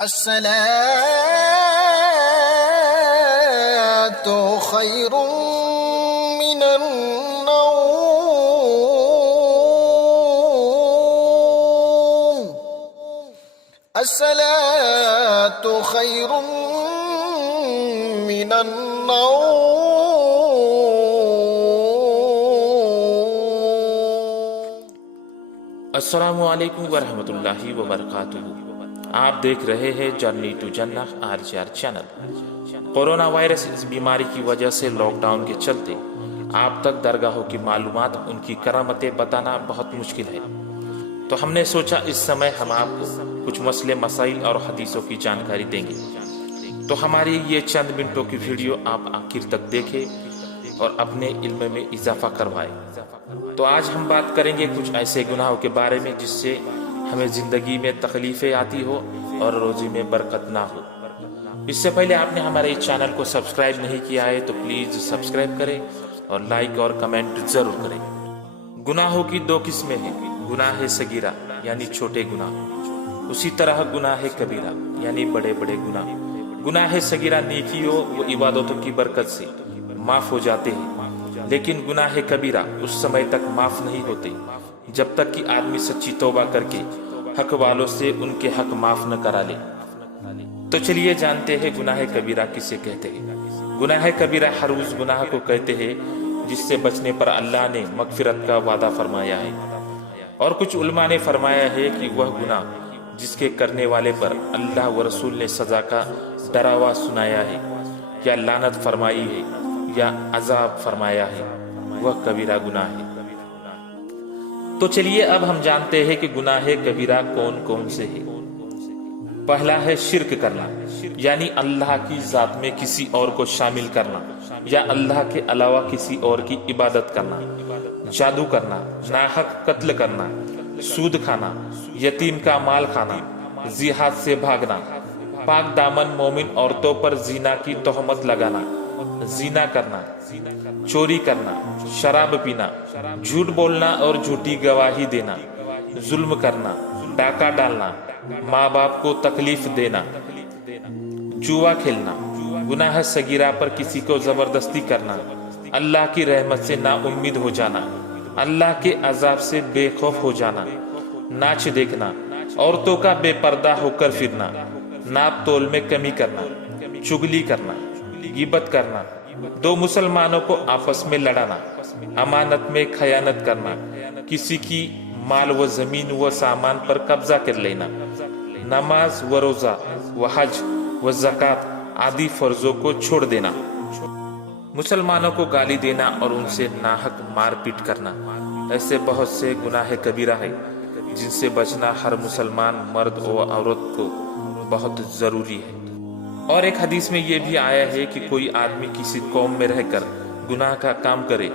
الصلاة خير من النوم. الصلاة خير من النوم. अस्सलामु अलैकुम वरहमतुल्लाहि वबरकातुहू। आप देख रहे हैं जर्नी टू जन्नत RJR चैनल। कोरोना वायरस इस बीमारी की वजह से लॉकडाउन के चलते आप तक दरगाहों की मालूमात, उनकी करामतें बताना बहुत मुश्किल है। तो हमने सोचा इस समय हम आपको कुछ मसले मसाइल और हदीसों की जानकारी देंगे। तो हमारी ये चंद मिनटों की वीडियो आप आखिर तक देखें और अपने इल्म में इजाफा करवाएं। तो आज हम बात करेंगे कुछ ऐसे गुनाहों के बारे में जिससे हमें जिंदगी में तकलीफें आती हो और रोजी में बरकत ना हो। इससे पहले आपने हमारे इस चैनल को सब्सक्राइब नहीं किया है तो प्लीज सब्सक्राइब करें और लाइक और कमेंट जरूर करें। गुनाहों की दो किस्में हैं, गुनाह सगीरा यानी छोटे गुनाह, उसी तरह गुनाह कबीरा यानी बड़े बड़े गुनाह। गुनाह सगीरा नेकियों व इबादतों की बरकत से माफ हो जाते हैं, लेकिन गुनाह कबीरा उस समय तक माफ नहीं होते जब तक कि आदमी सच्ची तौबा करके हक वालों से उनके हक माफ न करा ले। तो चलिए जानते हैं गुनाह कबीरा किसे कहते हैं। गुनाह कबीरा हर उस गुनाह को कहते हैं जिससे बचने पर अल्लाह ने मगफिरत का वादा फरमाया है, और कुछ उलमा ने फरमाया है कि वह गुनाह जिसके करने वाले पर अल्लाह व रसूल ने सजा का डरावा सुनाया है, या लानत फरमाई है, या अजाब फरमाया है, वह कबीरा गुनाह है। तो चलिए अब हम जानते हैं कि गुनाह कबीरा कौन कौन से है। पहला है शिर्क करना, यानी अल्लाह की जात में किसी और को शामिल करना या अल्लाह के अलावा किसी और की इबादत करना, जादू करना, नाहक कत्ल करना, सूद खाना, यतीम का माल खाना, जिहाद से भागना, पाक दामन मोमिन औरतों पर जीना की तोहमत लगाना, जीना करना, चोरी करना, शराब पीना, झूठ बोलना और झूठी गवाही देना, जुल्म करना, डाका डालना, माँ बाप को तकलीफ देना, जुआ खेलना, गुनाह सगीरा पर किसी को जबरदस्ती करना, अल्लाह की रहमत से नाउम्मीद हो जाना, अल्लाह के अजाब से बेखौफ हो जाना, नाच देखना, औरतों का बेपर्दा होकर फिरना, नाप तोल में कमी करना, चुगली करना, गिबत करना, दो मुसलमानों को आपस में लड़ाना, अमानत में खयानत करना, किसी की माल व जमीन व सामान पर कब्जा कर लेना, नमाज व रोजा व हज व ज़कात आदि फर्जों को छोड़ देना, मुसलमानों को गाली देना और उनसे नाहक मारपीट करना। ऐसे बहुत से गुनाह कबीरा है जिनसे बचना हर मुसलमान मर्द व औरत को बहुत जरूरी है। और एक हदीस में यह भी आया है कि कोई आदमी किसी कौम में रहकर गुनाह का काम करे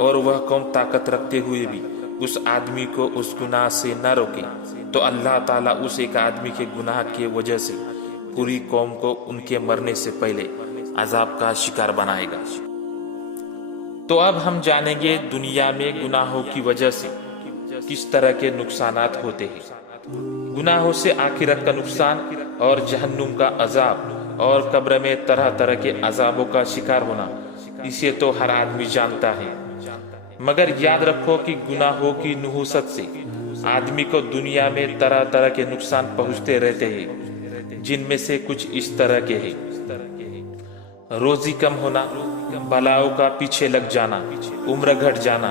और वह कौम ताकत रखते हुए भी उस आदमी को उस गुनाह से न रोके, तो अल्लाह ताला उस एक आदमी के गुनाह के वजह से पूरी कौम को उनके मरने से पहले अजाब का शिकार बनाएगा। तो अब हम जानेंगे दुनिया में गुनाहों की वजह से किस तरह के नुकसानात होते हैं। गुनाहों से आखिरत का नुकसान और जहन्नुम का अजाब और कब्र में तरह तरह के अजाबों का शिकार होना, इसे तो हर आदमी जानता है। मगर याद रखो कि गुनाहों की नुहुसत से आदमी को दुनिया में तरह तरह के नुकसान पहुंचते रहते हैं, जिनमें से कुछ इस तरह के हैं। रोजी कम होना, बलाओं का पीछे लग जाना, उम्र घट जाना,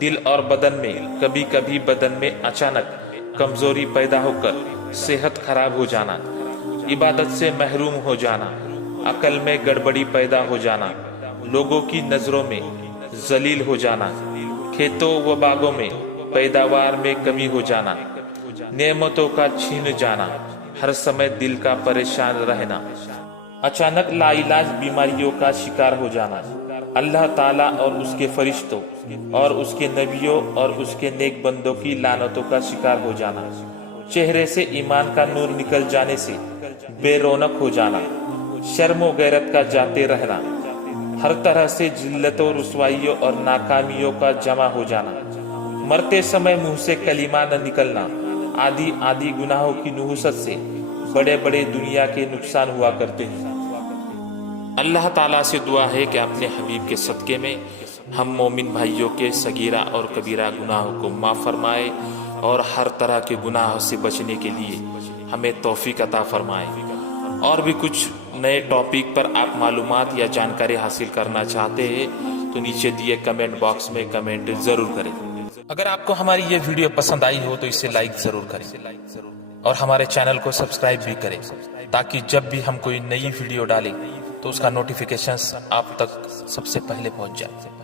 दिल और बदन में कभी कभी बदन में अचानक कमजोरी पैदा होकर सेहत खराब हो जाना, इबादत से महरूम हो जाना, अकल में गड़बड़ी पैदा हो जाना, लोगों की नजरों में जलील हो जाना, खेतों व बागों में पैदावार में कमी हो जाना, नेमतों का छीन जाना, हर समय दिल का परेशान रहना, अचानक लाइलाज बीमारियों का शिकार हो जाना, अल्लाह ताला और उसके फरिश्तों और उसके नबियों और उसके नेक बंदों की लानतों का शिकार हो जाना, चेहरे से ईमान का नूर निकल जाने से बेरौनक हो जाना, शर्म व गैरत का जाते रहना, हर तरह से जिल्लतों, रुसवाइयों और नाकामियों का जमा हो जाना, मरते समय मुंह से कलीमा न निकलना, आदि आदि गुनाहों की नुहुसत से بڑے بڑے دنیا کے نقصان ہوا کرتے ہیں۔ اللہ تعالیٰ سے دعا ہے کہ اپنے حبیب کے صدقے میں ہم مومن بھائیوں کے صغیرہ اور کبیرہ گناہوں کو معاف فرمائے اور ہر طرح کے گناہوں سے بچنے کے لیے ہمیں توفیق عطا فرمائے۔ اور بھی کچھ نئے ٹاپک پر آپ معلومات یا جانکاری حاصل کرنا چاہتے ہیں تو نیچے دیے کمنٹ باکس میں کمنٹ ضرور کریں۔ اگر آپ کو ہماری یہ ویڈیو پسند آئی ہو تو اسے لائک ضرور کریں اور ہمارے چینل کو سبسکرائب بھی کریں تاکہ جب بھی ہم کوئی نئی ویڈیو ڈالیں تو اس کا نوٹیفیکیشنز آپ تک سب سے پہلے پہنچ جائے۔